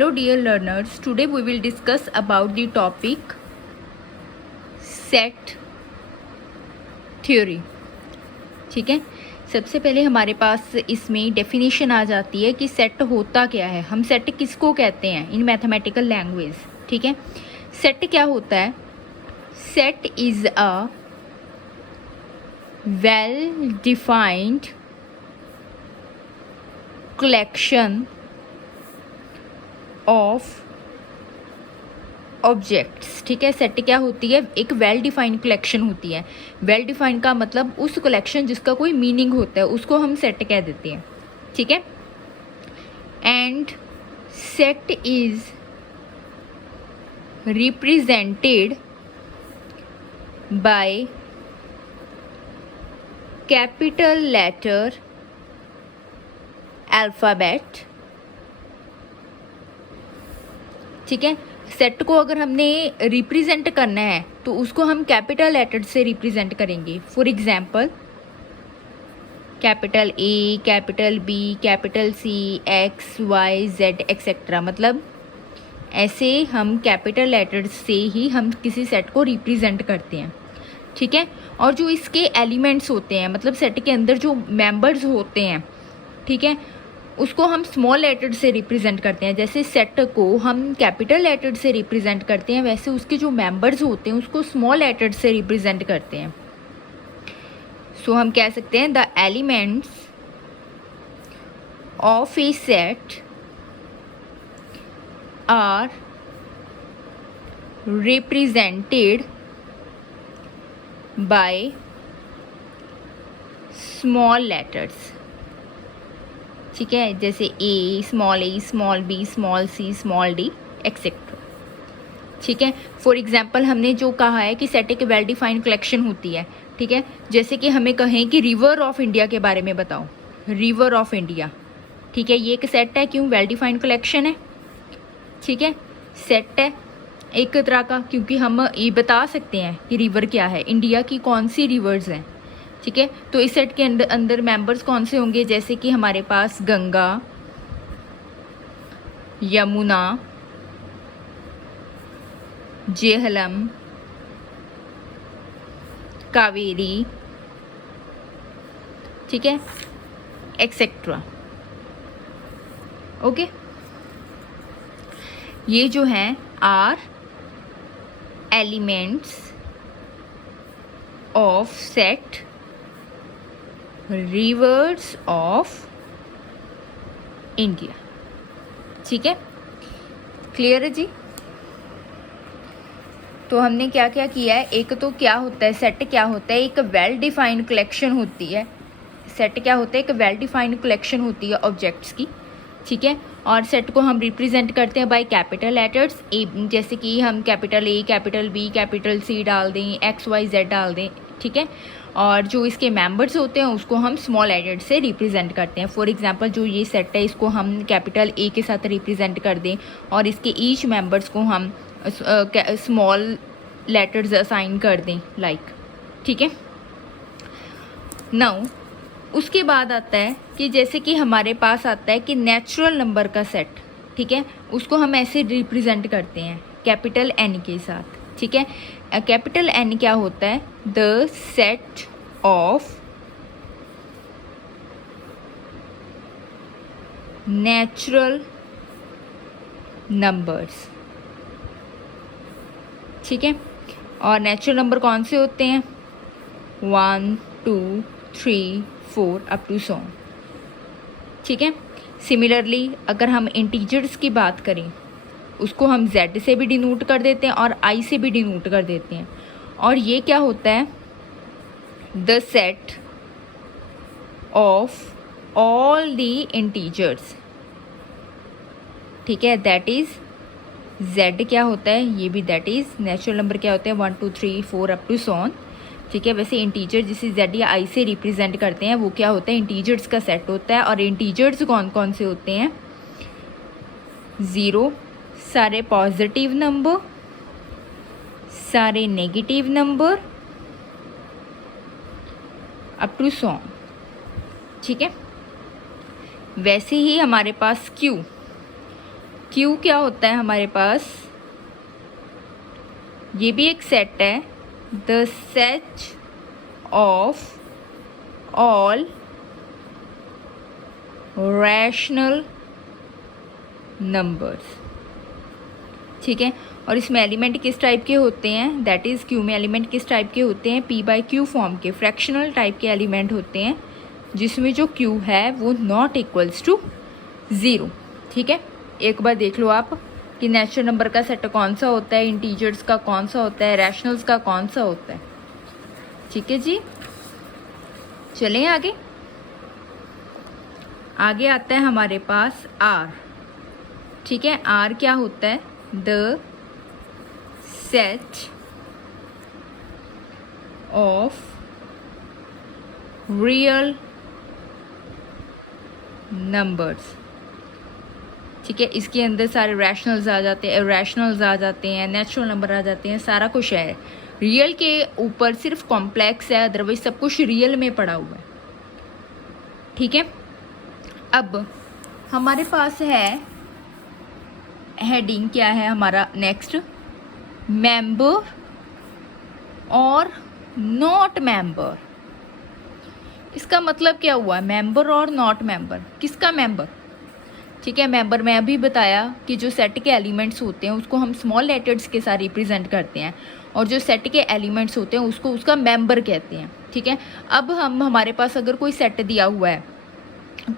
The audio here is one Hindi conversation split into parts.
Hello dear learners, today we will discuss about the topic set theory। ठीक है, सबसे पहले हमारे पास इसमें डेफिनेशन आ जाती है कि सेट होता क्या है, हम सेट किसको कहते हैं इन मैथमेटिकल लैंग्वेज। ठीक है, सेट क्या होता है? Set is a well defined collection of objects. ठीक है, सेट क्या होती है? एक वेल डिफाइंड कलेक्शन होती है। वेल डिफाइंड का मतलब उस कलेक्शन जिसका कोई मीनिंग होता है उसको हम सेट कह देते हैं। ठीक है, and set is represented by capital letter alphabet. ठीक है, सेट को अगर हमने रिप्रेजेंट करना है तो उसको हम कैपिटल लेटर से रिप्रेजेंट करेंगे। For example capital A, capital B, capital C, X, Y, Z etcetera. मतलब ऐसे हम कैपिटल लेटर्स से ही हम किसी सेट को रिप्रेजेंट करते हैं। ठीक है, और जो इसके एलिमेंट्स होते हैं, मतलब सेट के अंदर जो मेंबर्स होते हैं, ठीक है, उसको हम स्मॉल लेटर से रिप्रेजेंट करते हैं। जैसे सेट को हम कैपिटल लेटर से रिप्रेजेंट करते हैं, वैसे उसके जो मेंबर्स होते हैं उसको स्मॉल लेटर से रिप्रेजेंट करते हैं। सो हम कह सकते हैं the elements of a set are represented by small letters. ठीक है, जैसे A, small B, small C, small D etcetera. ठीक है, फॉर एग्जांपल हमने जो कहा है कि सेट एक वेल डिफाइंड कलेक्शन होती है। ठीक है, जैसे कि हमें कहें कि रिवर ऑफ इंडिया के बारे में बताओ, रिवर ऑफ इंडिया। ठीक है, ये एक सेट है, क्यों? वेल डिफाइंड कलेक्शन है। ठीक है, सेट है एक तरह का, क्योंकि हम ये बता सकते हैं कि रिवर क्या है, इंडिया की कौन सी रिवर्स हैं। ठीक है, तो इस सेट के अंदर मेंबर्स कौन से होंगे? जैसे कि हमारे पास गंगा, यमुना, झेलम, कावेरी, ठीक है, एक्सेट्रा। ओके, ये जो हैं are elements of set rivers of India. ठीक है, क्लियर है जी? तो हमने क्या क्या किया है, एक तो क्या होता है सेट, क्या होता है? एक वेल डिफाइंड कलेक्शन होती है। सेट क्या होता है? एक वेल डिफाइंड कलेक्शन होती है ऑब्जेक्ट्स की। ठीक है, और सेट को हम रिप्रेजेंट करते हैं बाय कैपिटल लेटर्स ए, जैसे कि हम capital A, capital B, capital C डाल दें, एक्स वाई जेड डाल दें। ठीक है, और जो इसके मेंबर्स होते हैं उसको हम स्मॉल लेटर से रिप्रेजेंट करते हैं। फॉर एग्जांपल जो ये सेट है इसको हम कैपिटल ए के साथ रिप्रेजेंट कर दें और इसके ईच मेंबर्स को हम स्मॉल लेटर्स असाइन कर दें, लाइक। ठीक है, नाउ उसके बाद आता है कि जैसे कि हमारे पास आता है कि नेचुरल नंबर का सेट। ठीक है, उसको हम ऐसे रिप्रेजेंट करते हैं कैपिटल एन के साथ। ठीक है, कैपिटल एन क्या होता है? The set of natural numbers. ठीक है, और नेचुरल नंबर कौन से होते हैं? 1, 2, 3, 4 अप टू सो। ठीक है, सिमिलरली अगर हम इंटीजर्स की बात करें उसको हम z से भी डिनोट कर देते हैं और i से भी डिनोट कर देते हैं। और ये क्या होता है? The set of all the integers. ठीक है, दैट इज z क्या होता है? ये भी दैट इज नेचुरल नंबर क्या होते हैं? 1, 2, 3, 4 अप टू सो ऑन। ठीक है, वैसे इंटीजर जिसे z या i से रिप्रेजेंट करते हैं वो क्या होता है? इंटीजर्स का सेट होता है। और इंटीजर्स कौन कौन से होते हैं? 0 सारे पॉजिटिव नंबर, सारे negative number up to so on. ठीक है, वैसे ही हमारे पास Q क्यू क्या होता है हमारे पास, ये भी एक सेट है, the set of all rational numbers. ठीक है, और इसमें एलिमेंट किस टाइप के होते हैं, दैट इज़ क्यू में एलिमेंट किस टाइप के होते हैं, पी बाई क्यू फॉर्म के फ्रैक्शनल टाइप के एलिमेंट होते हैं, जिसमें जो क्यू है वो नॉट इक्वल्स टू 0। ठीक है, एक बार देख लो आप कि नेचुरल नंबर का सेट कौन सा होता है, इंटीजर्स का कौन सा होता है, रैशनल्स का कौन सा होता है। ठीक है जी, चलें आगे। आगे आता है हमारे पास आर। ठीक है, आर क्या होता है, the set of real numbers. ठीक है, इसके अंदर सारे रैशनल्स आ जाते हैं, इरैशनल्स आ जाते हैं, नेचुरल नंबर आ जाते हैं, सारा कुछ है। रियल के ऊपर सिर्फ कॉम्प्लेक्स है, अदरवाइज सब कुछ रियल में पड़ा हुआ है। ठीक है, अब हमारे पास है हेडिंग क्या है हमारा नेक्स्ट, मेंबर और नॉट मेंबर। इसका मतलब क्या हुआ, मेंबर और नॉट मेंबर, किसका मेंबर। ठीक है, मेंबर मैं अभी बताया कि जो सेट के एलिमेंट्स होते हैं उसको हम स्मॉल लेटर्स के साथ रिप्रेजेंट करते हैं, और जो सेट के एलिमेंट्स होते हैं उसको उसका मेंबर कहते हैं। ठीक है, अब हमारे पास अगर कोई सेट दिया हुआ है,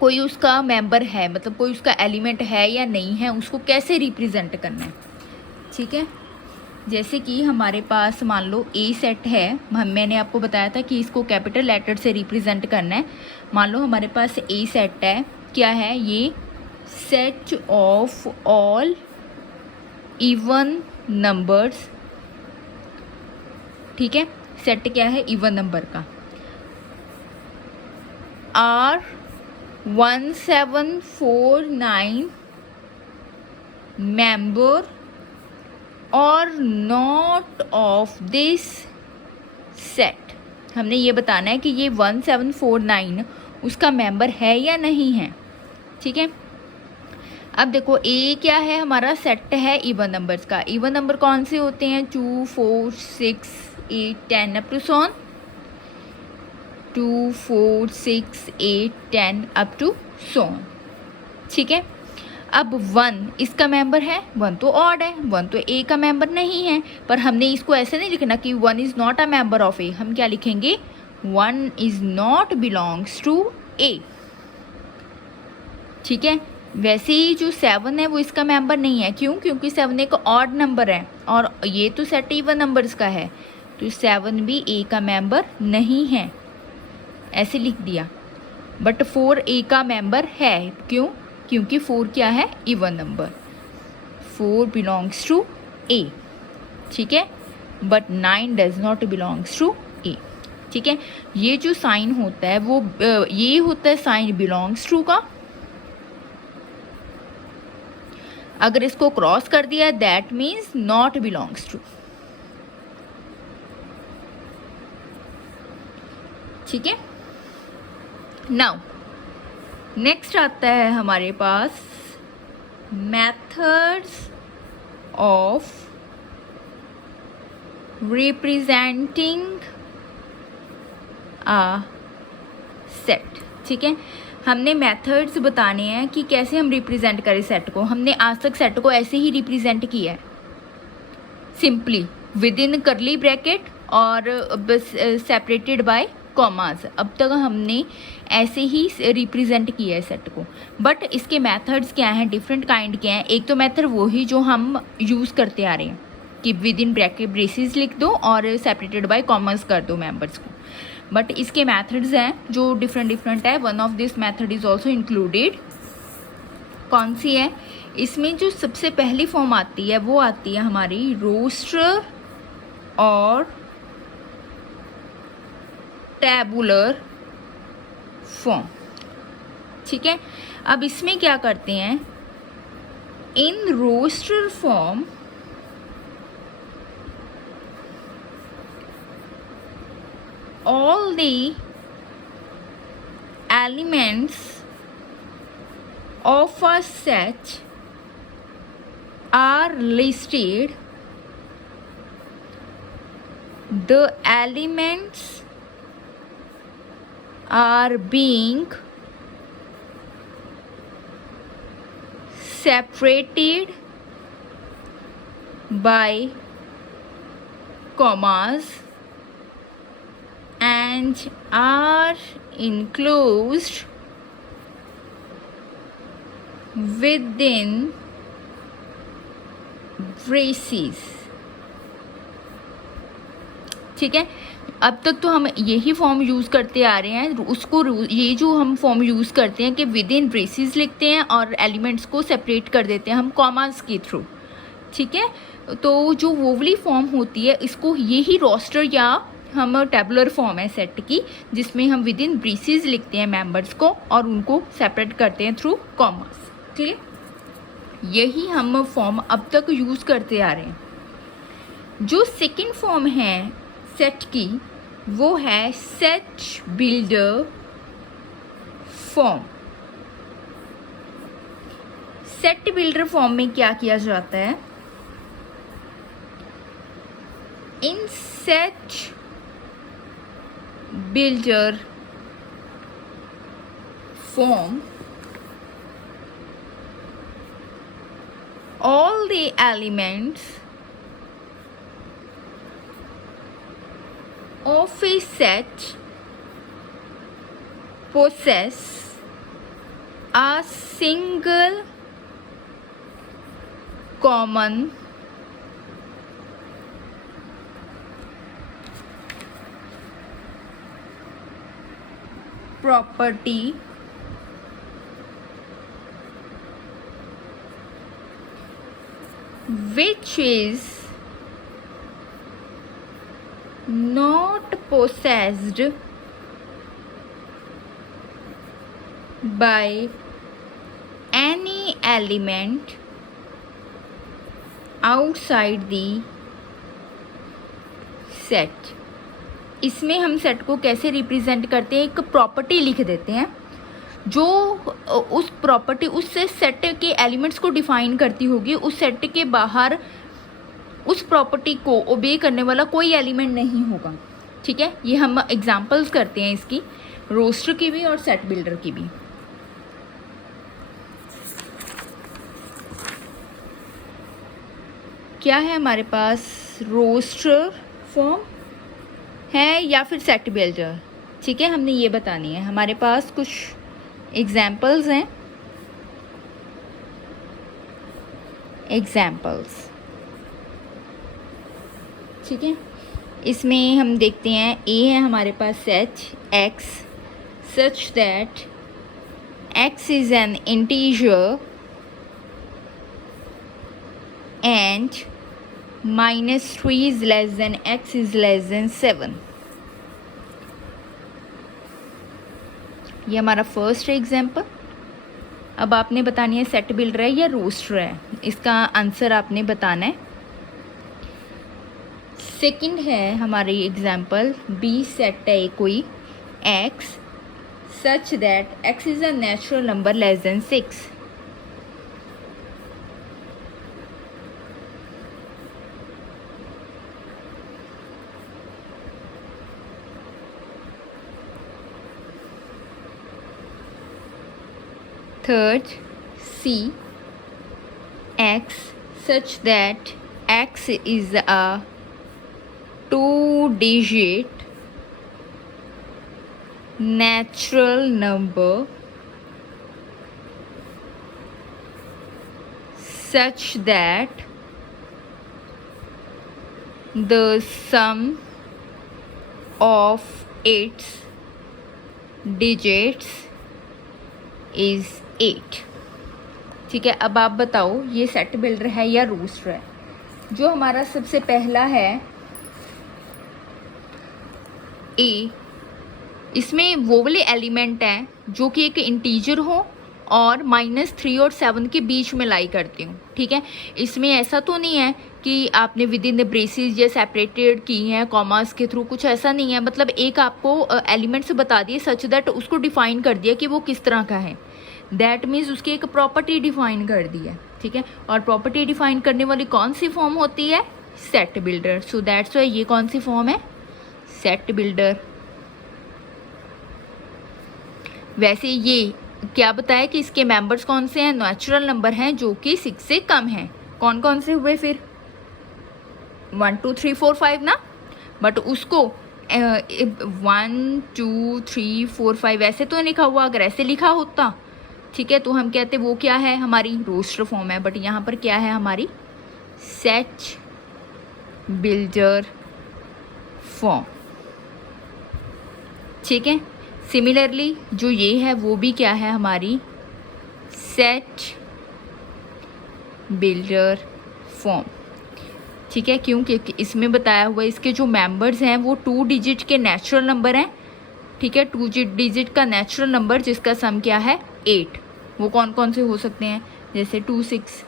कोई उसका मेंबर है, मतलब कोई उसका एलिमेंट है या नहीं है, उसको कैसे रिप्रेजेंट करना है। ठीक है, जैसे कि हमारे पास मान लो ए सेट है, मैंने आपको बताया था कि इसको कैपिटल लेटर से रिप्रेजेंट करना है। मान लो हमारे पास ए सेट है, क्या है ये, set of all even numbers. ठीक है, सेट क्या है, इवन नंबर का। आर 1749 मेंबर और नॉट ऑफ दिस सेट। हमने ये बताना है कि ये 1749 उसका मेंबर है या नहीं है। ठीक है, अब देखो ए क्या है, हमारा सेट है इवन नंबर्स का। इवन नंबर कौन से होते हैं, 2 4 6 8 10 up to so on, 2 4 6 8 10 up to so on. ठीक है, अब 1 इसका मेंबर है, 1 तो ऑड है, 1 तो ए का मेंबर नहीं है, पर हमने इसको ऐसे नहीं लिखना कि 1 is not a member of A. हम क्या लिखेंगे, 1 is not belongs to A. ठीक है, वैसे ही जो 7 है वो इसका मेंबर नहीं है, क्यों, क्योंकि 7 एक ऑड नंबर है और ये तो सेट इवन नंबर्स का है, तो 7 भी ए का मेंबर नहीं है, ऐसे लिख दिया। बट 4 ए का मेंबर है, क्यों, क्योंकि 4 क्या है, even number, 4 belongs to A. ठीक है, but 9 does not belongs to A. ठीक है, ये जो साइन होता है वो ये होता है साइन बिलोंग्स टू का। अगर इसको क्रॉस कर दिया that means not belongs to. ठीक है, नाउ नेक्स्ट आता है हमारे पास methods of representing a set. ठीक है, हमने मेथड्स बताने हैं कि कैसे हम रिप्रेजेंट करें सेट को। हमने आज तक सेट को ऐसे ही रिप्रेजेंट किया है, सिंपली विद इन करली ब्रैकेट और सेपरेटेड बाय कॉमास। अब तक हमने ऐसे ही रिप्रेजेंट किया है सेट को, बट इसके मेथड्स क्या हैं, डिफरेंट काइंड के हैं। एक तो मेथड वो ही जो हम यूज़ करते आ रहे हैं कि विद इन ब्रैकेट ब्रेसेस लिख दो और सेपरेटेड बाय कॉमास कर दो मेंबर्स को, बट इसके मेथड्स हैं जो डिफरेंट है। One of this method is also included. कौन सी है, इसमें जो सबसे पहली फॉर्म आती है वो आती है हमारी रोस्टर और टैबुलर फॉर्म। ठीक है, अब इसमें क्या करते हैं, in roster form all the elements of a set are listed, the elements are being separated by commas and are enclosed within braces। ठीक है, अब तक तो हम यही फॉर्म यूज़ करते आ रहे हैं। उसको ये जो हम फॉर्म यूज़ करते हैं कि विद इन ब्रेसेस लिखते हैं और एलिमेंट्स को सेपरेट कर देते हैं हम कॉमास के थ्रू। ठीक है, तो जो वोवली फॉर्म होती है इसको यही रोस्टर या हम टेबुलर फॉर्म है सेट की, जिसमें हम विद इन ब्रेसेस लिखते हैं मेंबर्स को और उनको सेपरेट करते हैं थ्रू कॉमास। ठीक है, यही हम फॉर्म अब तक यूज़ करते आ रहे हैं। जो सेकंड फॉर्म है सेट की वो है set builder form. Set builder form में क्या किया जाता है? इन set builder form all the elements of a set possess a single common property which is not possessed by any element outside the set। इसमें हम सेट को कैसे रिप्रेजेंट करते हैं? एक प्रॉपर्टी लिख देते हैं जो उस प्रॉपर्टी उस सेट के एलिमेंट्स को डिफाइन करती होगी। उस सेट के बाहर उस प्रॉपर्टी को ओबे करने वाला कोई एलिमेंट नहीं होगा। ठीक है, ये हम एग्जांपल्स करते हैं इसकी, रोस्टर की भी और सेट बिल्डर की भी। क्या है हमारे पास? रोस्टर फॉर्म है या फिर सेट बिल्डर। ठीक है, हमने ये बतानी है। हमारे पास कुछ एग्जाम्पल्स हैं। एग्जाम्पल्स, ठीक है, इसमें हम देखते हैं। ए है हमारे पास set X such that X is an integer and -3 is less than x is less than 7। ये हमारा फर्स्ट एग्जाम्पल। अब आपने बतानी है सेट बिल्डर है या रोस्टर है, इसका आंसर आपने बताना है। सेकंड है हमारी एग्जाम्पल, बी सेट है कोई x such that x is a natural number less than 6। Third, C x such that x is a 2-digit natural number such that the sum of its digits is 8। ठीक है, अब आप बताओ ये सेट बिल्डर है या रोस्टर है? जो हमारा सबसे पहला है ए, इसमें वो वाले एलिमेंट हैं जो कि एक इंटीजर हो और -3 और 7 के बीच में लाई करती हूँ। ठीक है, इसमें ऐसा तो नहीं है कि आपने विद इन द ब्रेसेस या सेपरेटेड की हैं कॉमास के थ्रू, कुछ ऐसा नहीं है। मतलब एक आपको एलिमेंट्स बता दिए सच दैट उसको डिफाइन कर दिया कि वो किस तरह का है। दैट मीन्स उसकी एक प्रॉपर्टी डिफाइन कर दी है। ठीक है। और प्रॉपर्टी डिफाइन करने वाली कौन सी फॉर्म होती है? Set builder. So that's why ये कौन सी फॉर्म है? Set builder. वैसे ये क्या बताया कि इसके मेंबर्स कौन से हैं? नेचुरल नंबर हैं जो कि 6 से कम हैं। कौन कौन से हुए फिर? 1 2 3 4 5 ना, बट उसको 1 2 3 4 5 ऐसे तो लिखा हुआ। अगर ऐसे लिखा होता, ठीक है, तो हम कहते वो क्या है? हमारी रोस्टर फॉर्म है। बट यहाँ पर क्या है? हमारी सेट बिल्डर फॉर्म, ठीक है। सिमिलरली जो ये है वो भी क्या है? हमारी सेट बिल्डर फॉर्म, ठीक है। क्योंकि इसमें बताया हुआ इसके जो मेंबर्स हैं वो 2 डिजिट के नेचुरल नंबर हैं, ठीक है। 2 डिजिट का नेचुरल नंबर जिसका सम क्या है? 8। वो कौन कौन से हो सकते हैं? जैसे 26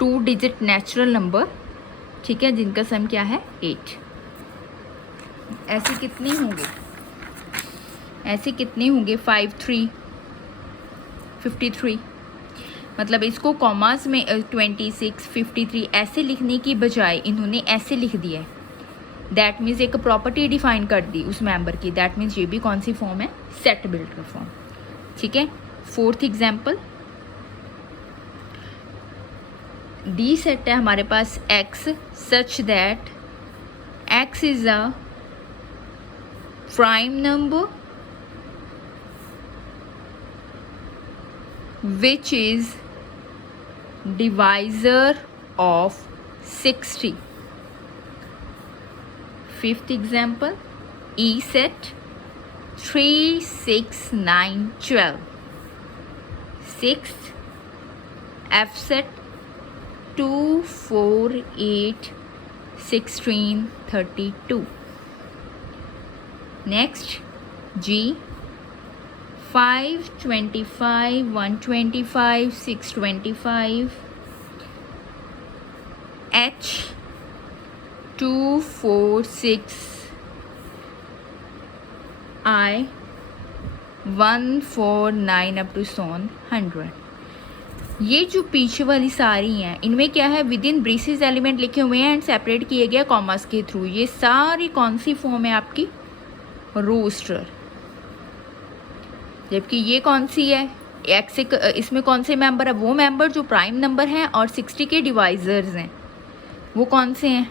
2 डिजिट नेचुरल नंबर, ठीक है, जिनका सम क्या है? 8। ऐसे कितने होंगे? 5 3 53। मतलब इसको कॉमास में 26 53 ऐसे लिखने की बजाय इन्होंने ऐसे लिख दिया है। दैट मीन्स एक प्रॉपर्टी डिफाइन कर दी उस मेंबर की। दैट मीन्स ये भी कौन सी फॉर्म है? सेट बिल्डर फॉर्म, ठीक है। 4th एग्जाम्पल, डी सेट है हमारे पास x such that x is a prime number which is divisor of 60. 5th example, E set 3 6 9 12. 6th, F set 2 4 8 16 32. Next, G 5 25 125 625. H 2 4 6 I 1 4 9 up to so on 100. ये जो पीछे वाली सारी हैं इनमें क्या है? विद इन ब्रेसेस एलिमेंट लिखे हुए हैं एंड सेपरेट किए गए कॉमास के थ्रू। ये सारी कौन सी फॉर्म है आपकी? रोस्टर। जबकि ये कौन सी है? एक्स। इसमें कौन से मेंबर है? वो मेंबर जो प्राइम नंबर हैं और 60 के डिवाइजर्स हैं। वो कौन से हैं?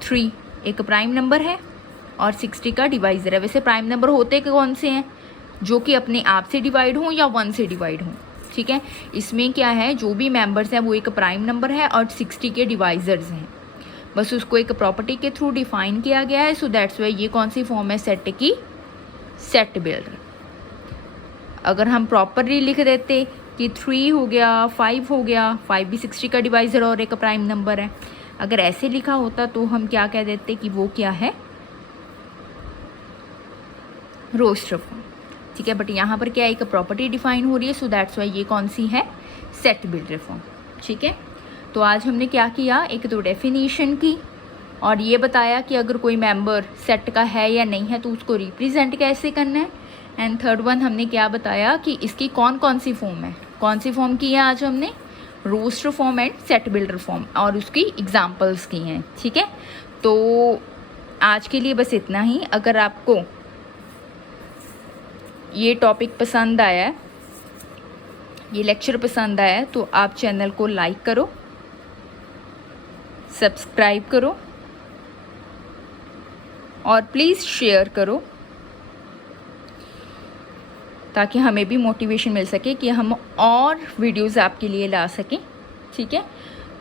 3 एक प्राइम नंबर है और 60 का डिवाइजर है। वैसे प्राइम नंबर होते कौन से हैं? जो कि अपने आप से डिवाइड हों या 1 से डिवाइड हों, ठीक है। इसमें क्या है? जो भी मेंबर्स हैं वो एक प्राइम नंबर है और 60 के डिवाइजर्स हैं। बस उसको एक प्रॉपर्टी के थ्रू डिफाइन किया गया है। सो दैट्स वाई ये कौन सी फॉर्म है सेट की? Set builder. अगर हम प्रॉपरली लिख देते कि 3 हो गया, 5 हो गया, 5 भी 60 का डिवाइजर और एक प्राइम नंबर है। अगर ऐसे लिखा होता तो हम क्या कह देते कि वो क्या है? रोस्टर फॉर्म, ठीक है। बट यहाँ पर क्या एक प्रॉपर्टी डिफाइन हो रही है। सो दैट्स वाई ये कौन सी है? सेट बिल्डर फॉर्म, ठीक है। तो आज हमने क्या किया? एक तो डेफिनेशन की और ये बताया कि अगर कोई मेंबर सेट का है या नहीं है तो उसको रिप्रेजेंट कैसे करना है। एंड थर्ड वन हमने क्या बताया कि इसकी कौन कौन सी फॉर्म है। कौन सी फॉर्म की है आज हमने? Roster form and set builder form, और उसकी एग्जांपल्स की हैं, ठीक है। तो आज के लिए बस इतना ही। अगर आपको ये टॉपिक पसंद आया है, ये लेक्चर पसंद आया है, तो आप चैनल को लाइक करो, सब्सक्राइब करो और प्लीज़ शेयर करो ताकि हमें भी मोटिवेशन मिल सके कि हम और वीडियोज़ आपके लिए ला सकें, ठीक है।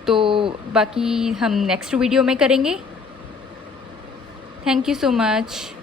तो बाकी हम नेक्स्ट वीडियो में करेंगे। Thank you so much.